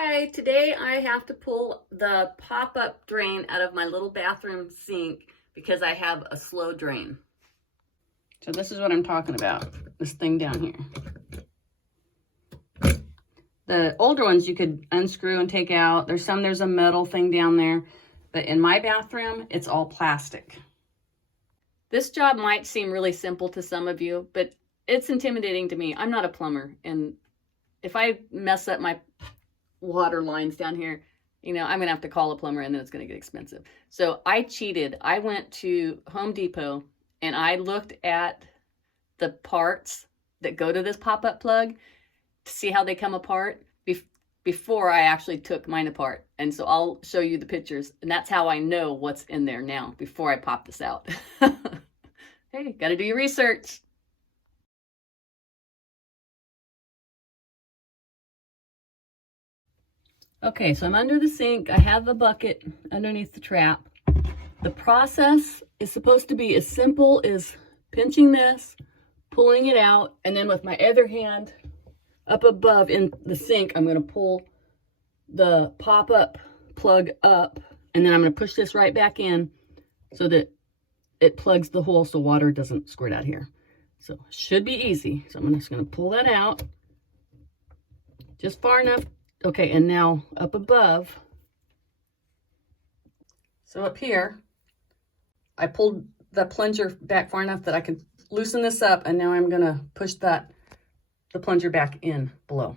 Hi, today I have to pull the pop-up drain out of my little bathroom sink because I have a slow drain. So this is what I'm talking about, this thing down here. The older ones you could unscrew and take out. There's a metal thing down there, but in my bathroom, it's all plastic. This job might seem really simple to some of you, but it's intimidating to me. I'm not a plumber, and if I mess up my water lines down here, I'm gonna have to call a plumber, and then it's gonna get expensive. So I cheated. I went to Home Depot and I looked at the parts that go to this pop-up plug to see how they come apart before I actually took mine apart. And so I'll show you the pictures, and that's how I know what's in there now before I pop this out. Hey, gotta do your research. Okay, so I'm under the sink. I have a bucket underneath the trap. The process is supposed to be as simple as pinching this, pulling it out, and then with my other hand up above in the sink, I'm going to pull the pop-up plug up, and then I'm going to push this right back in so that it plugs the hole so water doesn't squirt out here. So it should be easy. So I'm just going to pull that out just far enough. Okay, and now up above, so up here, I pulled the plunger back far enough that I could loosen this up, and now I'm gonna push the plunger back in below.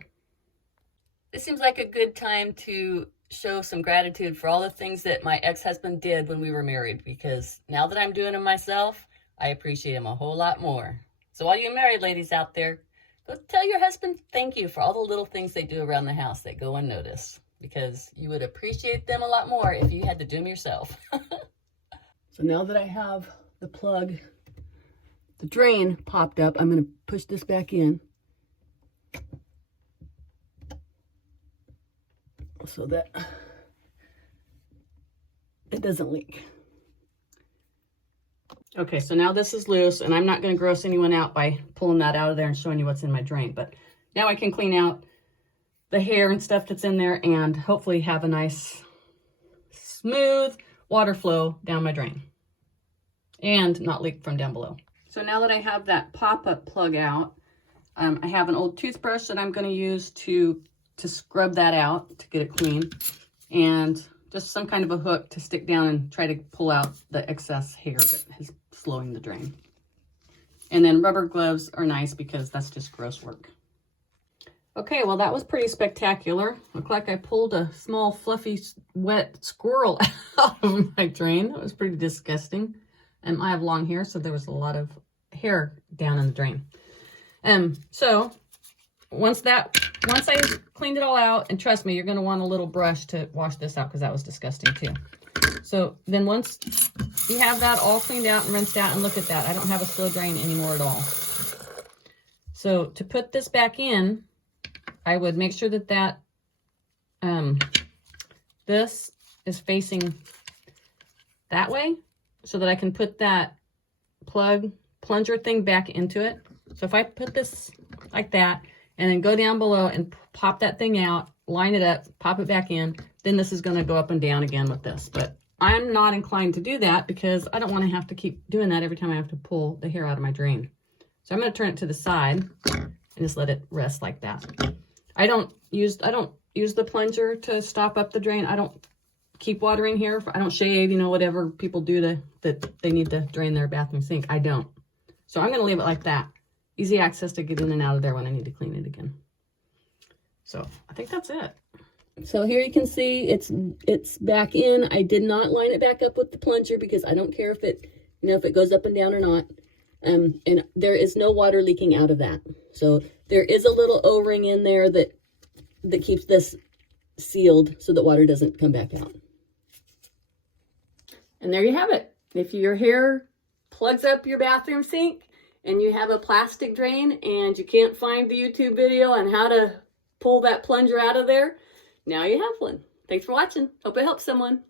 This seems like a good time to show some gratitude for all the things that my ex-husband did when we were married, because now that I'm doing them myself, I appreciate him a whole lot more. So all you married ladies out there, go tell your husband thank you for all the little things they do around the house that go unnoticed, because you would appreciate them a lot more if you had to do them yourself. So now that I have the plug, the drain popped up, I'm going to push this back in so that it doesn't leak. Okay, so now this is loose, and I'm not going to gross anyone out by pulling that out of there and showing you what's in my drain. But now I can clean out the hair and stuff that's in there and hopefully have a nice, smooth water flow down my drain and not leak from down below. So now that I have that pop-up plug out, I have an old toothbrush that I'm going to use to scrub that out to get it clean, and just some kind of a hook to stick down and try to pull out the excess hair that is slowing the drain. And then rubber gloves are nice because that's just gross work. Okay, well that was pretty spectacular. Looked like I pulled a small fluffy wet squirrel out of my drain. That was pretty disgusting. And I have long hair, so there was a lot of hair down in the drain. So once I cleaned it all out, and trust me, you're going to want a little brush to wash this out because that was disgusting too. So then once you have that all cleaned out and rinsed out, and look at that, I don't have a slow drain anymore at all. So to put this back in, I would make sure that this is facing that way so that I can put that plunger thing back into it. So if I put this like that, and then go down below and pop that thing out, line it up, pop it back in, then this is going to go up and down again with this. But I'm not inclined to do that because I don't want to have to keep doing that every time I have to pull the hair out of my drain. So I'm going to turn it to the side and just let it rest like that. I don't use the plunger to stop up the drain. I don't keep watering here. I don't shave, whatever people do that they need to drain their bathroom sink. I don't. So I'm going to leave it like that. Easy access to get in and out of there when I need to clean it again. So I think that's it. So here you can see it's back in. I did not line it back up with the plunger because I don't care if it goes up and down or not. And there is no water leaking out of that. So there is a little O-ring in there that keeps this sealed so that water doesn't come back out. And there you have it. If your hair plugs up your bathroom sink and you have a plastic drain and you can't find the YouTube video on how to pull that plunger out of there, now you have one. Thanks for watching. Hope it helps someone.